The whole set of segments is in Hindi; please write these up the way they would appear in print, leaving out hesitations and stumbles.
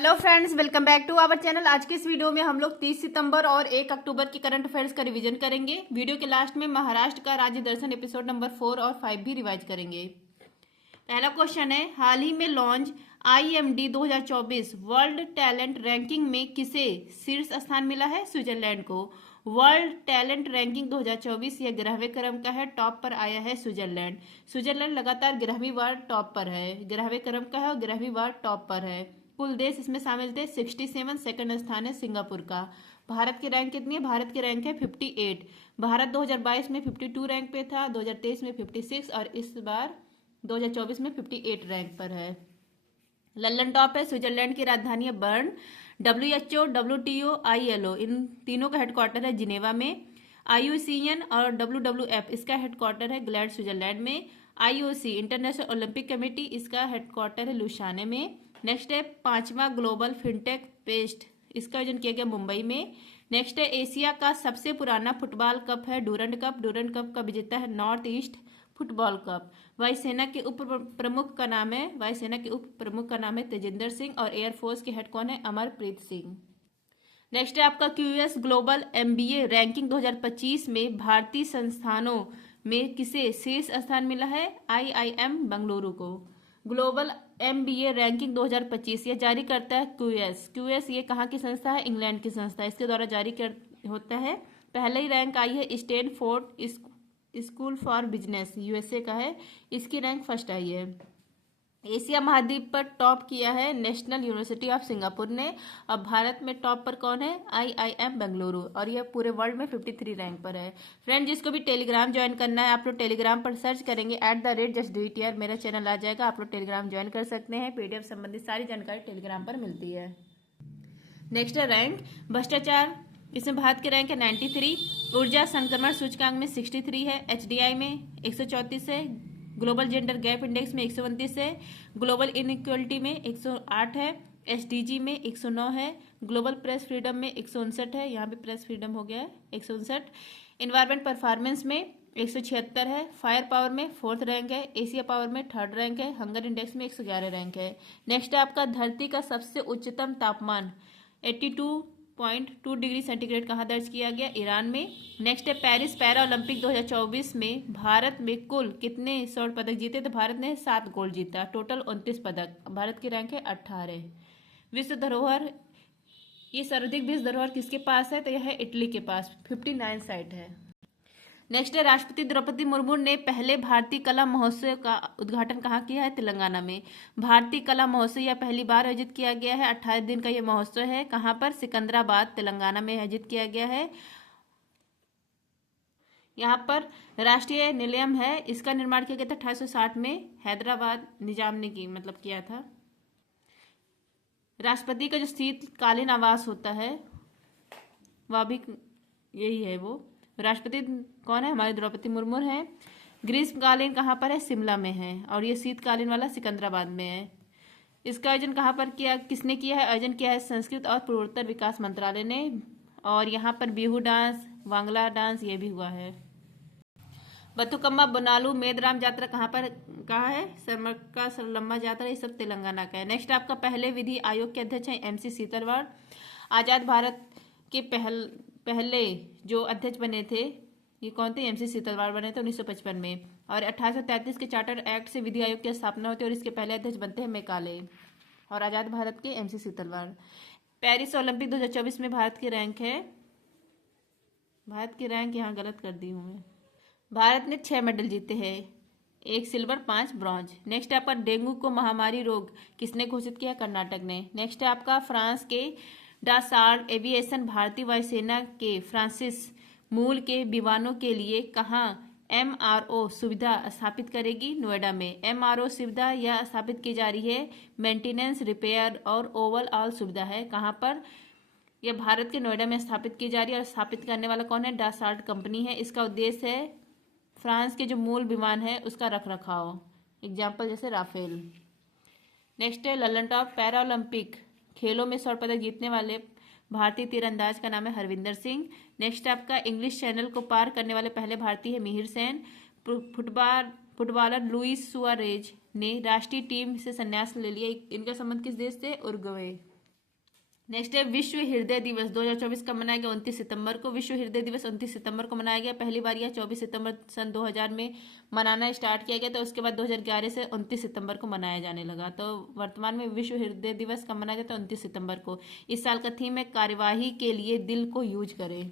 Hello friends, welcome back to our channel. आज के इस वीडियो में हम लोग 30 सितंबर और 1 अक्टूबर की करंट अफेयर्स का रिवीजन करेंगे। वीडियो के लास्ट में महाराष्ट्र का राज्य दर्शन एपिसोड नंबर 4 और 5 भी रिवाइज करेंगे। पहला क्वेश्चन है, हाल ही में launch IMD 2024 world talent ranking में किसे शीर्ष स्थान मिला है? स्विट्जरलैंड को। वर्ल्ड टैलेंट रैंकिंग 2024 यह 11वें क्रम का है। टॉप पर आया है स्विट्जरलैंड। स्विट्जरलैंड लगातार 11वीं बार टॉप पर है। 11वें क्रम का है और 11वीं बार टॉप पर है। कुल देश इसमें शामिल थे 67। सेकंड स्थान है सिंगापुर का। भारत की रैंक कितनी है? भारत की रैंक है 58। भारत 2022 में 52 रैंक पे था, 2023 में 56 और इस बार 2024 में 58 रैंक पर है। लंदन टॉप है। स्विट्जरलैंड की राजधानी है बर्न। WHO, WTO, ILO इन तीनों का हेडक्वार्टर है जिनेवा में। IUCN और WWF इसका हेडक्वार्टर है ग्लैड स्विट्जरलैंड में। IOC इंटरनेशनल ओलंपिक कमेटी इसका हेडक्वार्टर है लुसाने में। नेक्स्ट है 5वां ग्लोबल फिनटेक फेस्ट, इसका आयोजन किया गया मुंबई में। नेक्स्ट है एशिया का सबसे पुराना फुटबॉल कप है डूरंड कप। डूरंड कप का विजेता है नॉर्थ ईस्ट फुटबॉल कप। वायुसेना के उप प्रमुख का नाम है तेजिंदर सिंह और एयरफोर्स के हेड कौन है? अमरप्रीत सिंह। नेक्स्ट है आपका QS ग्लोबल MBA रैंकिंग 2025 में भारतीय संस्थानों में किसे शीर्ष स्थान मिला है? IIM बेंगलुरु को। ग्लोबल MBA रैंकिंग 2025 यह जारी करता है QS ये कहाँ की संस्था है? इंग्लैंड की संस्था, इसके द्वारा जारी होता है। पहले ही रैंक आई है Stanford school for business, USA का है, इसकी रैंक फर्स्ट आई है। एशिया महाद्वीप पर टॉप किया है नेशनल यूनिवर्सिटी ऑफ सिंगापुर ने। अब भारत में टॉप पर कौन है? IIM बेंगलुरु, और यह पूरे वर्ल्ड में 53 रैंक पर है। फ्रेंड, जिसको भी टेलीग्राम ज्वाइन करना है आप लोग टेलीग्राम पर सर्च करेंगे @justdoityar, मेरा चैनल आ जाएगा, आप लोग टेलीग्राम ज्वाइन कर सकते हैं। PDF संबंधित सारी जानकारी टेलीग्राम पर मिलती है। नेक्स्ट है रैंक भ्रष्टाचार, इसमें भारत की रैंक है 93। ऊर्जा संक्रमण सूचकांक में 63 है। HDI में 134 है। ग्लोबल जेंडर गैप इंडेक्स में 129 है। ग्लोबल इनइक्वलिटी में 108 है। SDG में 109 है। ग्लोबल प्रेस फ्रीडम में 159 है, यहाँ पे प्रेस फ्रीडम हो गया है 159। इन्वायरमेंट परफॉर्मेंस में 176 है। फायर पावर में 4th रैंक है। एशिया पावर में 3rd रैंक है। हंगर इंडेक्स में 111 रैंक है। नेक्स्ट है आपका धरती का सबसे उच्चतम तापमान 82.2 डिग्री सेंटीग्रेड कहाँ दर्ज किया गया? ईरान में। नेक्स्ट है पेरिस पैरा ओलंपिक 2024 में भारत में कुल कितने स्वर्ण पदक जीते? तो भारत ने 7 गोल्ड जीता, टोटल 29 पदक। भारत की रैंक है 18। विश्व धरोहर, ये सर्वाधिक विश्व धरोहर किसके पास है? तो यह है इटली के पास, 59 साइट है। नेक्स्ट है राष्ट्रपति द्रौपदी मुर्मू ने पहले भारतीय कला महोत्सव का उद्घाटन कहाँ किया है? तेलंगाना में। भारतीय कला महोत्सव यह पहली बार आयोजित किया गया है। 28 दिन का यह महोत्सव है। कहाँ पर? सिकंदराबाद, तेलंगाना में आयोजित किया गया है। यहाँ पर राष्ट्रीय निलयम है, इसका निर्माण किया गया था 1860 में, हैदराबाद निजाम ने किया था। राष्ट्रपति का जो शीतकालीन आवास होता है वह भी यही है। वो राष्ट्रपति कौन है? हमारे द्रौपदी मुर्मू है। ग्रीष्मकालीन कहाँ पर है? शिमला में है। और ये शीतकालीन वाला सिकंदराबाद में है। इसका आयोजन कहाँ पर किया, किसने किया है? आयोजन किया है संस्कृत और पूर्वोत्तर विकास मंत्रालय ने। और यहाँ पर बिहू डांस, वांगला डांस ये भी हुआ है। बथुकम्मा, बोनालू, मेदराम जात्रा कहाँ है? समक्का सरलम्मा जात्रा, ये सब तेलंगाना का है। नेक्स्ट आपका पहले विधि आयोग के अध्यक्ष हैं MC सीतलवाड़। आजाद भारत के पहले जो अध्यक्ष बने थे ये कौन थे? MC सीतलवाड़ बने थे 1955 में। और 1833 के चार्टर एक्ट से विधि आयोग की स्थापना होती है और इसके पहले अध्यक्ष बनते हैं मैकाले। और आजाद भारत के MC सीतलवाड़। पेरिस ओलंपिक 2024 में भारत की रैंक है, भारत की रैंक यहाँ गलत कर दी हूँ मैं। भारत ने 6 मेडल जीते हैं, 1 सिल्वर 5 ब्रॉन्ज। नेक्स्ट है आपका डेंगू को महामारी रोग किसने घोषित किया? कर्नाटक ने। नेक्स्ट है आपका फ्रांस के डासाल्ट एविएशन भारतीय वायुसेना के फ्रांसिस मूल के विमानों के लिए कहाँ MRO सुविधा स्थापित करेगी? नोएडा में। MRO सुविधा यह स्थापित की जा रही है, मेंटेनेंस, रिपेयर और ओवरऑल सुविधा है। कहाँ पर? यह भारत के नोएडा में स्थापित की जा रही है और स्थापित करने वाला कौन है? डासाल्ट कंपनी है। इसका उद्देश्य है फ्रांस के जो मूल विमान है उसका रख रखाव, एग्जाम्पल जैसे राफेल। नेक्स्ट है ललन टॉप पैरा ओलंपिक खेलों में स्वर्ण पदक जीतने वाले भारतीय तीरंदाज का नाम है हरविंदर सिंह। नेक्स्ट आपका इंग्लिश चैनल को पार करने वाले पहले भारतीय है Mihir Sen. Footballer Luis Suarez ने राष्ट्रीय टीम से संन्यास ले लिया। इनका संबंध किस देश से? उरुग्वे। नेक्स्ट है विश्व हृदय दिवस 2024 कब मनाया गया? 29 सितंबर को। विश्व हृदय दिवस 29 सितंबर को मनाया गया। पहली बार यह 24 सितंबर सन 2000 में मनाना स्टार्ट किया गया, तो उसके बाद 2011 से 29 सितंबर को मनाया जाने लगा। तो वर्तमान में विश्व हृदय दिवस कब मनाया गया? तो 29 सितंबर को। इस साल का थीम है कार्यवाही के लिए दिल को यूज करें।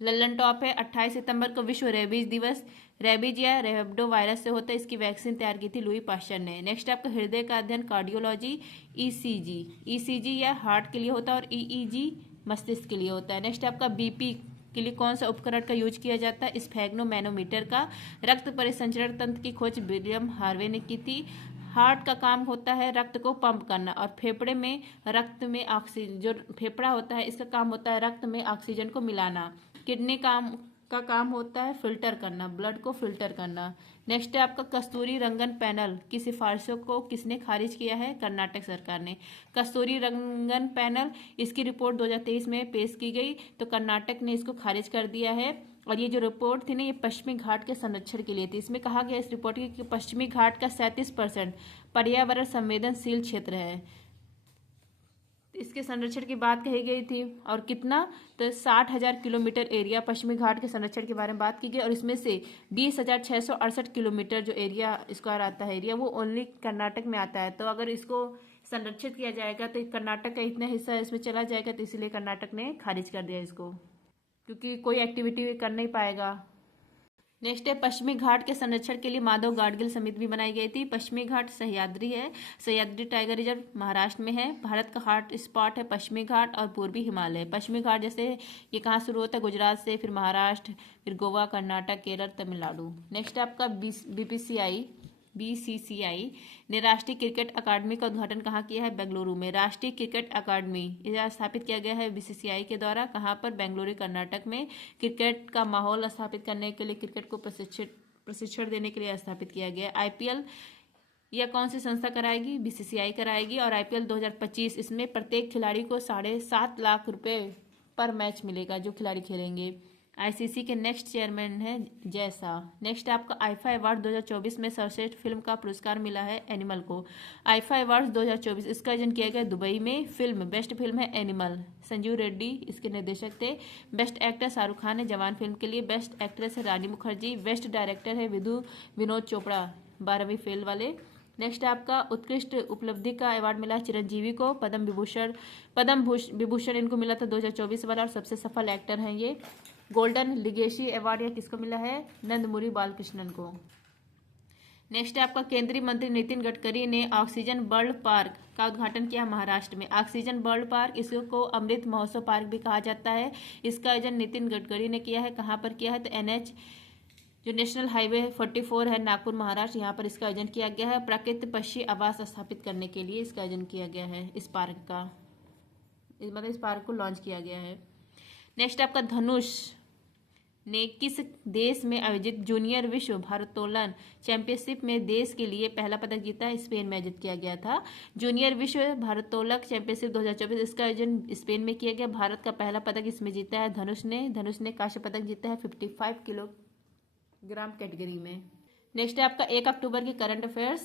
लल्लन टॉप है 28 सितंबर को विश्व रेबीज दिवस। रेबीज या रेबडो वायरस से होता है, इसकी वैक्सीन तैयार की थी लुई पाश्चर ने। नेक्स्ट आपका हृदय का अध्ययन कार्डियोलॉजी। ईसीजी, ईसीजी या हार्ट के लिए होता है और ईईजी मस्तिष्क के लिए होता है। नेक्स्ट आपका बीपी के लिए कौन सा उपकरण का यूज किया जाता है? स्फेग्नोमैनोमीटर का। रक्त परिसंचरण तंत्र की खोज विलियम हार्वे ने की थी। हार्ट का काम होता है रक्त को पंप करना, और फेफड़े में रक्त में ऑक्सीजन, जो फेफड़ा होता है इसका काम होता है रक्त में ऑक्सीजन को मिलाना। किडनी का काम होता है फिल्टर करना, ब्लड को फिल्टर करना। नेक्स्ट है आपका कस्तूरी रंगन पैनल की सिफारिशों को किसने खारिज किया है? कर्नाटक सरकार ने। कस्तूरी रंगन पैनल, इसकी रिपोर्ट 2023 में पेश की गई, तो कर्नाटक ने इसको खारिज कर दिया है। और ये जो रिपोर्ट थी ना, ये पश्चिमी घाट के संरक्षण के लिए थी। इसमें कहा गया इस रिपोर्ट की पश्चिमी घाट का 37% पर्यावरण संवेदनशील क्षेत्र है, इसके संरक्षण की बात कही गई थी। और कितना? तो 60,000 किलोमीटर एरिया पश्चिमी घाट के संरक्षण के बारे में बात की गई, और इसमें से 20,668 किलोमीटर जो एरिया स्क्वायर आता है एरिया, वो ओनली कर्नाटक में आता है। तो अगर इसको संरक्षित किया जाएगा तो कर्नाटक का इतना हिस्सा इसमें चला जाएगा, तो इसीलिए कर्नाटक ने खारिज कर दिया इसको, क्योंकि कोई एक्टिविटी कर नहीं पाएगा। नेक्स्ट है पश्चिमी घाट के संरक्षण के लिए माधव गाडगिल समिति भी बनाई गई थी। पश्चिमी घाट सह्याद्री है, सह्याद्री टाइगर रिजर्व महाराष्ट्र में है। भारत का हॉट स्पॉट है पश्चिमी घाट और पूर्वी हिमालय। पश्चिमी घाट जैसे ये कहाँ शुरू होता है? गुजरात से, फिर महाराष्ट्र, फिर गोवा, कर्नाटक, केरल, तमिलनाडु। नेक्स्ट है आपका बीसीसीआई ने राष्ट्रीय क्रिकेट अकादमी का उद्घाटन कहाँ किया है? बेंगलुरु में। राष्ट्रीय क्रिकेट अकादमी यह स्थापित किया गया है बीसीसीआई के द्वारा। कहाँ पर? बेंगलुरु, कर्नाटक में। क्रिकेट का माहौल स्थापित करने के लिए, क्रिकेट को प्रशिक्षण देने के लिए स्थापित किया गया। आईपीएल यह कौन सी संस्था कराएगी? बीसीसीआई कराएगी। और आईपीएल 2025, इसमें प्रत्येक खिलाड़ी को 7.5 लाख रुपए पर मैच मिलेगा जो खिलाड़ी खेलेंगे। आईसीसी के नेक्स्ट चेयरमैन है जय शाह। नेक्स्ट आपका आईफा अवार्ड 2024 में सर्वश्रेष्ठ फिल्म का पुरस्कार मिला है एनिमल को। आईफा अवार्ड 2024 इसका आयोजन किया गया दुबई में। फिल्म बेस्ट फिल्म है एनिमल, संजीव रेड्डी इसके निर्देशक थे। बेस्ट एक्टर शाहरुख खान है जवान फिल्म के लिए। बेस्ट एक्ट्रेस है रानी मुखर्जी। बेस्ट डायरेक्टर है विनोद चोपड़ा 12वीं फेल वाले। नेक्स्ट आपका उत्कृष्ट उपलब्धि का अवार्ड मिला चिरंजीवी को। पद्म विभूषण इनको मिला था 2024 वाला, और सबसे सफल एक्टर हैं ये। गोल्डन लिगेसी अवार्ड यह किसको मिला है? नंदमुरी बालकृष्णन को। नेक्स्ट है आपका केंद्रीय मंत्री नितिन गडकरी ने ऑक्सीजन बर्ड पार्क का उद्घाटन किया महाराष्ट्र में। ऑक्सीजन बर्ड पार्क, इसको अमृत महोत्सव पार्क भी कहा जाता है। इसका आयोजन नितिन गडकरी ने किया है। कहाँ पर किया है? तो NH जो नेशनल हाईवे 44 है नागपुर महाराष्ट्र, यहाँ पर इसका आयोजन किया गया है। प्राकृतिक पक्षी आवास स्थापित करने के लिए इसका आयोजन किया गया है। इस पार्क का मतलब इस पार्क को लॉन्च किया गया है। नेक्स्ट आपका धनुष ने किस देश में आयोजित जूनियर विश्व भारोत्तोलन चैंपियनशिप में देश के लिए पहला पदक जीता है? स्पेन में आयोजित किया गया था जूनियर विश्व भारोत्तोलक चैंपियनशिप 2024। इसका आयोजन स्पेन में किया गया। भारत का पहला पदक इसमें जीता है धनुष ने कांस्य पदक जीता है 55 किलोग्राम कैटेगरी में। नेक्स्ट है आपका 1 अक्टूबर की करंट अफेयर्स।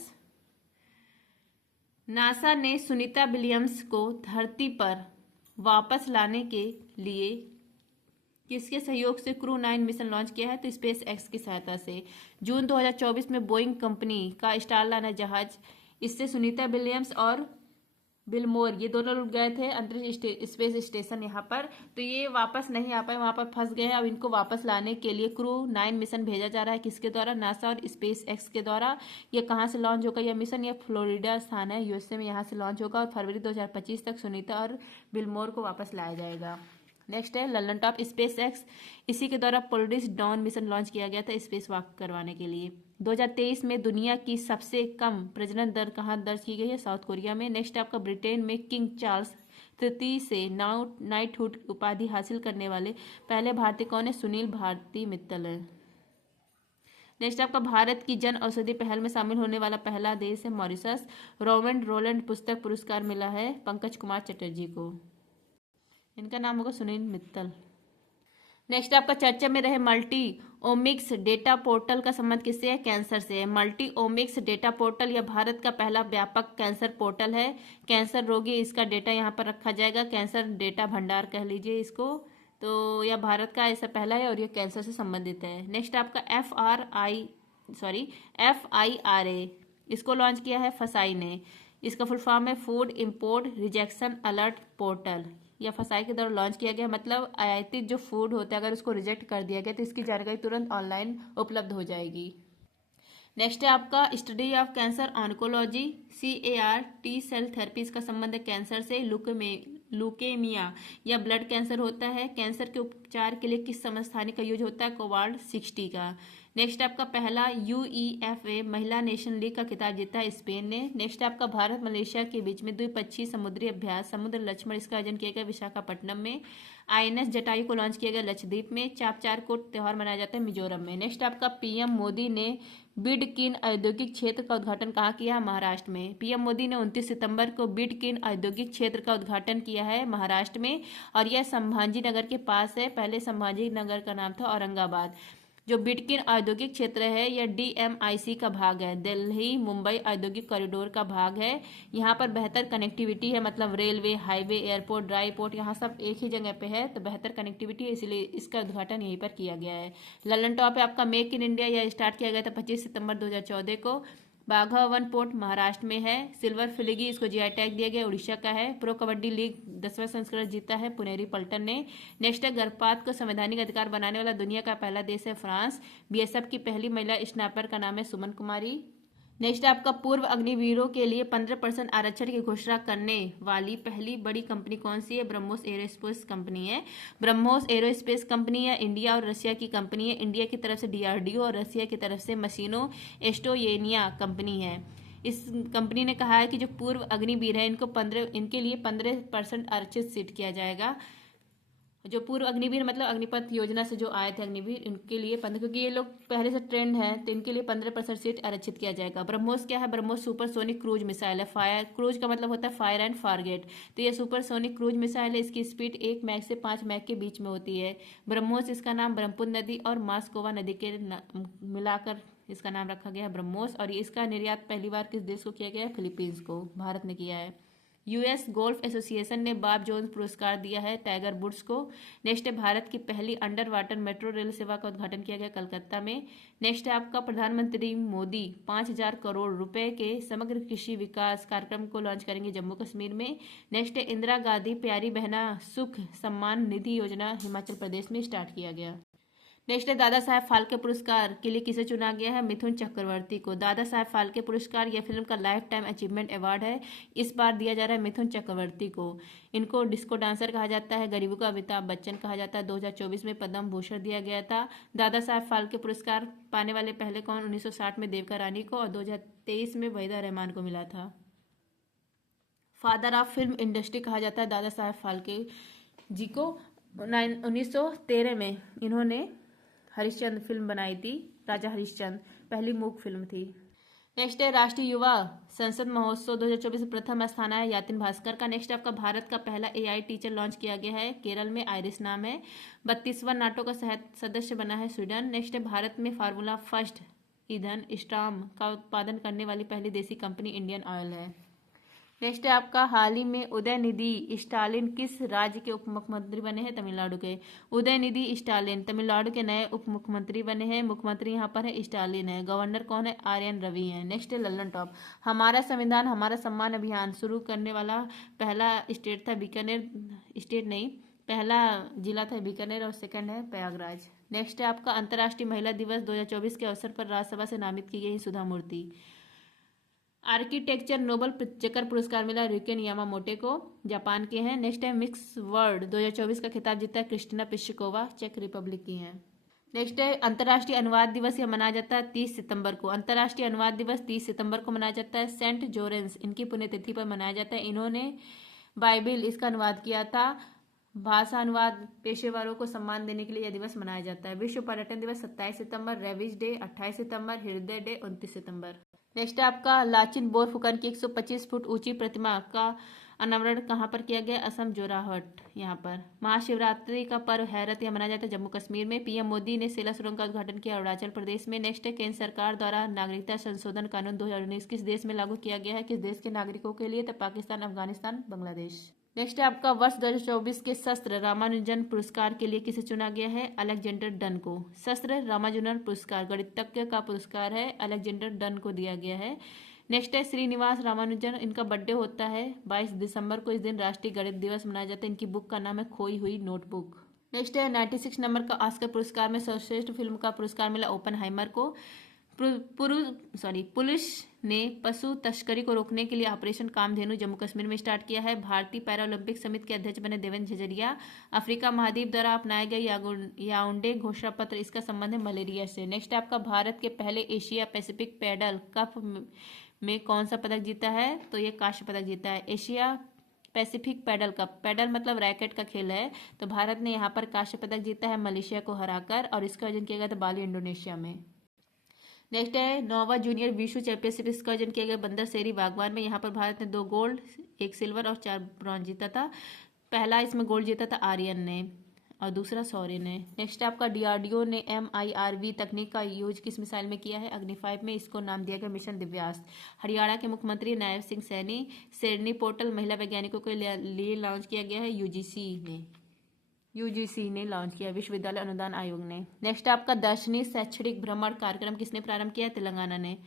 नासा ने सुनीता विलियम्स को धरती पर वापस लाने के लिए किसके सहयोग से क्रू 9 मिशन लॉन्च किया है? तो स्पेस एक्स की सहायता से। जून 2024 में बोइंग कंपनी का स्टारलाइनर जहाज, इससे सुनीता विलियम्स और बिलमोर ये दोनों लोग गए थे अंतरिक्ष स्पेस स्टेशन यहाँ पर, तो ये वापस नहीं आ पाए, वहाँ पर फंस गए हैं। अब इनको वापस लाने के लिए क्रू 9 मिशन भेजा जा रहा है। किसके द्वारा? नासा और स्पेस एक्स के द्वारा। ये कहाँ से लॉन्च होगा यह मिशन? ये फ्लोरिडा स्थान है यूएसए में, यहाँ से लॉन्च होगा। और फरवरी 2025 तक सुनीता और बिलमोर को वापस लाया जाएगा। नेक्स्ट है लल्लन टॉप स्पेस एक्स, इसी के द्वारा पोलरिस डॉन मिशन लॉन्च किया गया था स्पेस वॉक करवाने के लिए। 2023 में दुनिया की सबसे कम प्रजनन दर कहाँ दर्ज की गई है? साउथ कोरिया में। नेक्स्ट आपका ब्रिटेन में किंग चार्ल्स तृतीय से नाइटहुड उपाधि हासिल करने वाले पहले भारतीय कौन है? सुनील भारती मित्तल है। नेक्स्ट आपका भारत की जन औषधि पहल में शामिल होने वाला पहला देश है मॉरिशस। रोवेंड रोलैंड पुस्तक पुरस्कार मिला है पंकज कुमार चटर्जी को। इनका नाम होगा सुनील मित्तल। नेक्स्ट आपका चर्चा में रहे मल्टी ओमिक्स डेटा पोर्टल का संबंध किससे है? कैंसर से है। मल्टी ओमिक्स डेटा पोर्टल यह भारत का पहला व्यापक कैंसर पोर्टल है। कैंसर रोगी इसका डेटा यहाँ पर रखा जाएगा, कैंसर डेटा भंडार कह लीजिए इसको। तो यह भारत का ऐसा पहला है और यह कैंसर से संबंधित है। नेक्स्ट आपका FIRA इसको लॉन्च किया है फसाई ने। इसका फुल फॉर्म है food import rejection alert portal. या फसाई के द्वारा लॉन्च किया गया, मतलब आयातित जो फूड होता है अगर उसको रिजेक्ट कर दिया गया तो इसकी जानकारी तुरंत ऑनलाइन उपलब्ध हो जाएगी। नेक्स्ट है आपका study of cancer oncology CAR T cell therapy. इसका संबंध है कैंसर से। लुकेमिया या ब्लड कैंसर होता है। कैंसर के उपचार के लिए किस समस्थानिक का यूज होता है? कोवाल्ट 60 का। नेक्स्ट आपका पहला UEFA महिला नेशन लीग का खिताब जीता है स्पेन ने। नेक्स्ट आपका भारत मलेशिया के बीच में द्विपक्षीय समुद्री अभ्यास समुद्र लक्ष्मण इसका आयोजन किया गया विशाखापट्टनम में। INS जटायु को लॉन्च किया गया लक्षद्वीप में। चापचारकोट त्यौहार मनाया जाता है मिजोरम में। नेक्स्ट आपका PM मोदी ने बिडकीन औद्योगिक क्षेत्र का उद्घाटन कहाँ किया? महाराष्ट्र में। PM मोदी ने 29 सितंबर को बिडकीन औद्योगिक क्षेत्र का उद्घाटन किया है महाराष्ट्र में और यह संभाजी नगर के पास है। पहले संभाजी नगर का नाम था औरंगाबाद। जो बिडकीन औद्योगिक क्षेत्र है यह DMIC का भाग है, दिल्ली मुंबई औद्योगिक कॉरिडोर का भाग है। यहाँ पर बेहतर कनेक्टिविटी है, मतलब railway, highway, airport, dry port यहाँ सब एक ही जगह पे है, तो बेहतर कनेक्टिविटी है, इसलिए इसका उद्घाटन यहीं पर किया गया है। ललन टॉप है आपका मेक इन इंडिया, यह स्टार्ट किया गया था 25 सितंबर 2014 को। बाघा वन पोर्ट महाराष्ट्र में है। सिल्वर फिलिगी इसको GI टैग दिया गया, उड़ीसा का है। प्रो कबड्डी लीग 10वां संस्करण जीता है पुनेरी पल्टन ने। नेक्स्ट है गर्भपात को संवैधानिक अधिकार बनाने वाला दुनिया का पहला देश है फ्रांस। BSF की पहली महिला स्नाइपर का नाम है सुमन कुमारी। नेक्स्ट आपका पूर्व अग्निवीरों के लिए 15% आरक्षण की घोषणा करने वाली पहली बड़ी कंपनी कौन सी है? ब्रह्मोस एरोस्पेस कंपनी है। ब्रह्मोस एरोस्पेस कंपनी है इंडिया और रशिया की कंपनी है। इंडिया की तरफ से DRDO और रशिया की तरफ से मशीनो एस्टोयेनिया कंपनी है। इस कंपनी ने कहा है कि जो पूर्व अग्निवीर है इनके लिए 15% आरक्षित सीट किया जाएगा। जो पूर्व अग्निवीर मतलब अग्निपथ योजना से जो आए थे अग्निवीर, इनके लिए 15, क्योंकि ये लोग पहले से ट्रेंड है तो इनके लिए 15% सीट आरक्षित किया जाएगा। ब्रह्मोस क्या है? ब्रह्मोस सुपरसोनिक क्रूज मिसाइल है। फायर क्रूज का मतलब होता है फायर एंड फारगेट, तो ये सुपरसोनिक क्रूज मिसाइल है। इसकी स्पीड 1 मैक से 5 मैक के बीच में होती है। ब्रह्मोस इसका नाम ब्रह्मपुत्र नदी और मास्कोवा नदी के मिलाकर इसका नाम रखा गया है ब्रह्मोस। और इसका निर्यात पहली बार किस देश को किया गया है? फिलीपींस को, भारत ने किया है। US गोल्फ एसोसिएशन ने बॉब जोन्स पुरस्कार दिया है टाइगर वुड्स को। नेक्स्ट है भारत की पहली अंडर वाटर मेट्रो रेल सेवा का उद्घाटन किया गया कलकत्ता में। नेक्स्ट है आपका प्रधानमंत्री मोदी 5,000 करोड़ रुपए के समग्र कृषि विकास कार्यक्रम को लॉन्च करेंगे जम्मू कश्मीर में। नेक्स्ट है इंदिरा गांधी प्यारी बहना सुख सम्मान निधि योजना हिमाचल प्रदेश में स्टार्ट किया गया। नेक्स्ट है दादा साहेब फाल्के पुरस्कार के लिए किसे चुना गया है? मिथुन चक्रवर्ती को। दादा साहेब फाल्के पुरस्कार यह फिल्म का लाइफ टाइम अचीवमेंट अवार्ड है, इस बार दिया जा रहा है मिथुन चक्रवर्ती को। इनको डिस्को डांसर कहा जाता है, गरीबों का अमिताभ बच्चन कहा जाता है। 2024 में पद्म भूषण दिया गया था। दादा साहेब फाल्के पुरस्कार पाने वाले पहले कौन? 1960 में देविका रानी को और 2023 में वहीदा रहमान को मिला था। फादर ऑफ फिल्म इंडस्ट्री कहा जाता है दादा साहेब फाल्के जी को। 1913 में इन्होंने हरिश्चंद्र फिल्म बनाई थी, राजा हरिश्चंद्र, पहली मूक फिल्म थी। नेक्स्ट है राष्ट्रीय युवा संसद महोत्सव 2024 में प्रथम स्थान है यातिन भास्कर का। नेक्स्ट आपका भारत का पहला AI टीचर लॉन्च किया गया है केरल में, आयरिस नाम है। 32वां नाटो का सदस्य बना है स्वीडन। नेक्स्ट है भारत में फार्मूला फर्स्ट ईंधन स्टार्म का उत्पादन करने वाली पहली देसी कंपनी इंडियन ऑयल है। नेक्स्ट है आपका हाल ही में उदयनिधि स्टालिन किस राज्य के उप मुख्यमंत्री बने हैं? तमिलनाडु के। उदयनिधि स्टालिन तमिलनाडु के नए उप मुख्यमंत्री बने हैं। मुख्यमंत्री यहाँ पर है स्टालिन है। गवर्नर कौन है? RN रवि है। नेक्स्ट है लल्लन टॉप, हमारा संविधान हमारा सम्मान अभियान शुरू करने वाला पहला स्टेट था बीकानेर, स्टेट नहीं पहला जिला था बीकानेर और सेकंड है प्रयागराज। नेक्स्ट है आपका अंतर्राष्ट्रीय महिला दिवस 2024 के अवसर पर राज्यसभा से नामित की गई सुधा मूर्ति। आर्किटेक्चर नोबल चक्र पुरस्कार मिला रुकियो यामामोटो को, जापान के हैं। नेक्स्ट है मिक्स वर्ल्ड 2024 का खिताब जीता है क्रिस्टिना पिश्चिकोवा, चेक रिपब्लिक की हैं। नेक्स्ट है अंतर्राष्ट्रीय अनुवाद दिवस, यह मनाया जाता है 30 सितंबर को। अंतर्राष्ट्रीय अनुवाद दिवस 30 सितंबर को मनाया जाता है। सेंट जोरेंस इनकी पुण्यतिथि पर मनाया जाता है। इन्होंने बाइबिल इसका अनुवाद किया था। भाषा अनुवाद पेशेवरों को सम्मान देने के लिए यह दिवस मनाया जाता है। विश्व पर्यटन दिवस 27 सितंबर, रेविज डे 28 सितंबर, हृदय डे 29 सितंबर। नेक्स्ट है आपका लाचिन बोरफुकन की 125 फुट ऊंची प्रतिमा का अनावरण कहाँ पर किया गया? असम जोराहट यहाँ पर। महाशिवरात्रि का पर्व हैरत या मनाया जाता है जम्मू कश्मीर में। पीएम मोदी ने सेला सुरंग का उद्घाटन किया अरुणाचल प्रदेश में। नेक्स्ट है, केंद्र सरकार द्वारा नागरिकता संशोधन कानून 2019 किस देश में लागू किया गया है? किस देश के नागरिकों के लिए? तो पाकिस्तान, अफगानिस्तान, बांग्लादेश। नेक्स्ट है आपका वर्ष 2024 के शस्त्र रामानुजन पुरस्कार के लिए किसे चुना गया है? अलेक्जेंडर डन को। शस्त्र रामानुजन पुरस्कार गणितज्ञ का पुरस्कार है, अलेक्जेंडर डन को दिया गया है। नेक्स्ट है श्रीनिवास रामानुजन, इनका बर्थडे होता है 22 दिसंबर को। इस दिन राष्ट्रीय गणित दिवस मनाया जाता है। इनकी बुक का नाम है खोई हुई नोटबुक। नेक्स्ट है 96 नंबर का ऑस्कर पुरस्कार में सर्वश्रेष्ठ फिल्म का पुरस्कार मिला ओपनहाइमर को। पुलिस ने पशु तस्करी को रोकने के लिए ऑपरेशन कामधेनु जम्मू कश्मीर में स्टार्ट किया है। भारतीय पैरालंपिक समिति के अध्यक्ष बने देवेंद्र झझरिया। अफ्रीका महाद्वीप द्वारा अपनाए गए याओंडे घोषणा पत्र, इसका संबंध है मलेरिया से। नेक्स्ट है आपका भारत के पहले एशिया पैसिफिक पैडल कप में कौन सा पदक जीता है? तो ये कांस्य पदक जीता है। Asia Pacific paddle cup, paddle मतलब रैकेट का खेल है, तो भारत ने यहाँ पर कांस्य पदक जीता है मलेशिया को हराकर, और इसका आयोजन किया गया था बाली इंडोनेशिया में। नेक्स्ट है 9वां जूनियर विश्व चैंपियनशिप, इसका आयोजन किया गया बंदर शेरी बागवान में। यहाँ पर भारत ने 2 गोल्ड 1 सिल्वर और 4 ब्रॉन्ज जीता था। पहला इसमें गोल्ड जीता था आर्यन ने और दूसरा सौर्य ने। नेक्स्ट आपका डीआरडीओ ने MIRV तकनीक का यूज किस मिसाइल में किया है? अग्नि 5 में। इसको नाम दिया गया मिशन दिव्यास। हरियाणा के मुख्यमंत्री नायब सिंह सैनी। शेरनी पोर्टल महिला वैज्ञानिकों के लिए लॉन्च किया गया है यूजीसी ने लॉन्च किया, विश्वविद्यालय अनुदान आयोग ने। नेक्स्ट आपका दर्शनीय शैक्षणिक भ्रमण कार्यक्रम किसने प्रारंभ किया? तेलंगाना ने।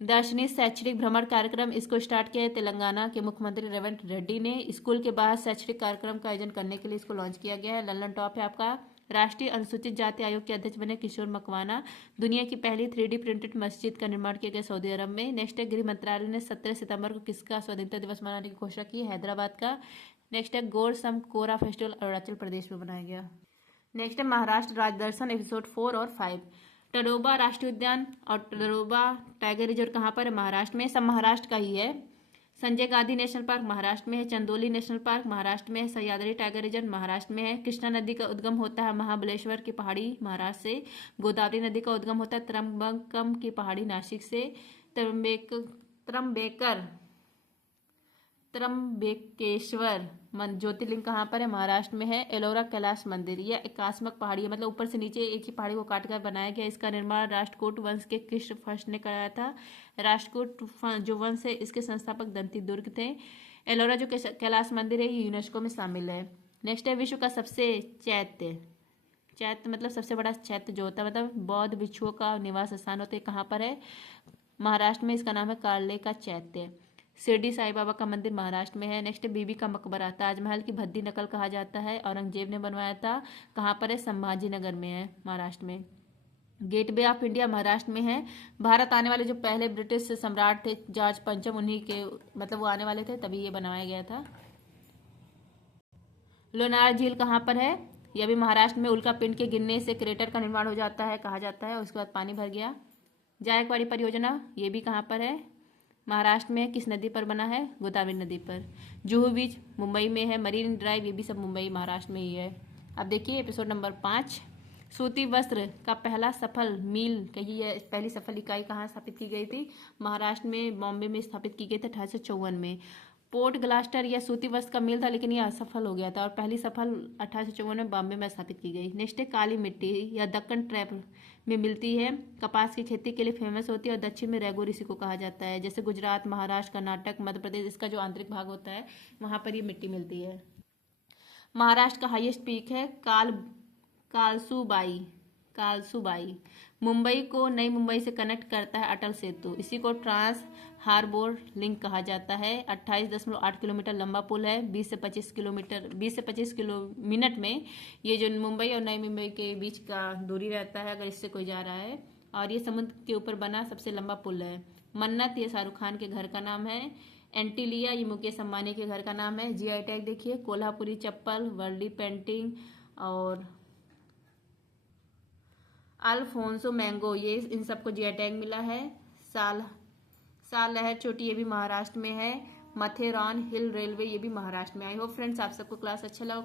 दर्शनीय शैक्षणिक भ्रमण कार्यक्रम इसको स्टार्ट किया है तेलंगाना के मुख्यमंत्री रेवंत रेड्डी ने। स्कूल के बाहर शैक्षणिक कार्यक्रम का आयोजन करने के लिए इसको लॉन्च किया गया है। लल्लन टॉप है आपका। राष्ट्रीय अनुसूचित जाति आयोग के अध्यक्ष बने किशोर मकवाना। दुनिया की पहली 3D प्रिंटेड मस्जिद का निर्माण किया गया सऊदी अरब में। नेक्स्ट है गृह मंत्रालय ने 17 सितंबर को किसका स्वतंत्रता दिवस मनाने की घोषणा की? हैदराबाद का। नेक्स्ट है गोर सम कोरा फेस्टिवल अरुणाचल प्रदेश में मनाया गया। नेक्स्ट है महाराष्ट्र राजदर्शन एपिसोड 4 और 5। टडोबा राष्ट्रीय उद्यान और टडोबा टाइगर रिजर्व कहाँ पर है? महाराष्ट्र में। सब महाराष्ट्र का ही है। संजय गांधी नेशनल पार्क महाराष्ट्र में है। चंदोली नेशनल पार्क महाराष्ट्र में है। सह्याद्री टाइगर रिजर्व महाराष्ट्र में है। कृष्णा नदी का उद्गम होता है महाबलेश्वर की पहाड़ी महाराष्ट्र से। गोदावरी नदी का उद्गम होता है त्रंबकम की पहाड़ी नासिक से। त्रंबकेश्वर ज्योतिर्लिंग कहाँ पर है? महाराष्ट्र में है। एलोरा कैलाश मंदिर, यह एकास्मक पहाड़ी है, मतलब ऊपर से नीचे एक ही पहाड़ी को काटकर बनाया गया। इसका निर्माण राष्ट्रकूट वंश के कृष्ण फर्स्ट ने कराया था। राष्ट्रकूट जो वंश है इसके संस्थापक दंती दुर्ग थे। एलोरा जो कैलाश मंदिर है ये यूनेस्को में शामिल है। नेक्स्ट है विश्व का सबसे चैत्य मतलब सबसे बड़ा चैत्य जो होता है, मतलब बौद्ध भिक्षुओं का निवास स्थान होता है, कहाँ पर है? महाराष्ट्र में। इसका नाम है कार्ले का चैत्य। शिरडी साईं बाबा का मंदिर महाराष्ट्र में है। नेक्स्ट बीबी का मकबरा, ताजमहल की भद्दी नकल कहा जाता है, औरंगजेब ने बनवाया था, कहाँ पर है? संभाजी नगर में है महाराष्ट्र में। गेटवे ऑफ इंडिया महाराष्ट्र में है। भारत आने वाले जो पहले ब्रिटिश सम्राट थे जॉर्ज पंचम, उन्हीं के मतलब वो आने वाले थे तभी ये बनवाया गया था। लोनार झील कहाँ पर है? यह भी महाराष्ट्र में। उल्का पिंड के गिरने से क्रेटर का निर्माण हो जाता है कहा जाता है, उसके बाद पानी भर गया। जायकवाड़ी परियोजना ये भी कहाँ पर है? महाराष्ट्र में। किस नदी पर बना है? गोदावरी नदी पर। जुहू बीच मुंबई में है। मरीन ड्राइव ये भी सब मुंबई महाराष्ट्र में ही है। अब देखिए एपिसोड नंबर 5। सूती वस्त्र का पहला सफल मील कही है, पहली सफल इकाई कहाँ स्थापित की गई थी? महाराष्ट्र में, बॉम्बे में स्थापित की गई थी 1854 में। पोर्ट ग्लास्टर यह सूती वस्त्र का मिल था लेकिन यह असफल हो गया था, और पहली सफल 1854 में बॉम्बे में स्थापित की गई। नेक्स्ट है काली मिट्टी, यह दक्कन ट्रैप में मिलती है, कपास की खेती के लिए फेमस होती है और दक्षिण में रेगुर इसी को कहा जाता है। जैसे गुजरात, महाराष्ट्र, कर्नाटक, मध्य प्रदेश, इसका जो आंतरिक भाग होता है वहाँ पर ये मिट्टी मिलती है। महाराष्ट्र का हाईएस्ट पीक है कालसूबाई। मुंबई को नई मुंबई से कनेक्ट करता है अटल सेतु, इसी को ट्रांस हार्बर लिंक कहा जाता है। 28.8 किलोमीटर लंबा पुल है। 20 से 25 मिनट में ये जो मुंबई और नई मुंबई के बीच का दूरी रहता है अगर इससे कोई जा रहा है, और ये समुद्र के ऊपर बना सबसे लंबा पुल है। मन्नत ये शाहरुख खान के घर का नाम है। एंटीलिया ये मुकेश अंबानी के घर का नाम है। जीआई टैग देखिए, कोल्हापुरी चप्पल, वर्ली पेंटिंग और अल्फोंसो मैंगो, ये इन सबको जीआई टैग मिला है। साल लहर चोटी ये भी महाराष्ट्र में है। मथेरान हिल रेलवे ये भी महाराष्ट्र में। आई होप फ्रेंड्स आप सबको क्लास अच्छा लगा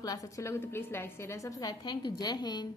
तो please like share and subscribe. Thank you. जय हिंद।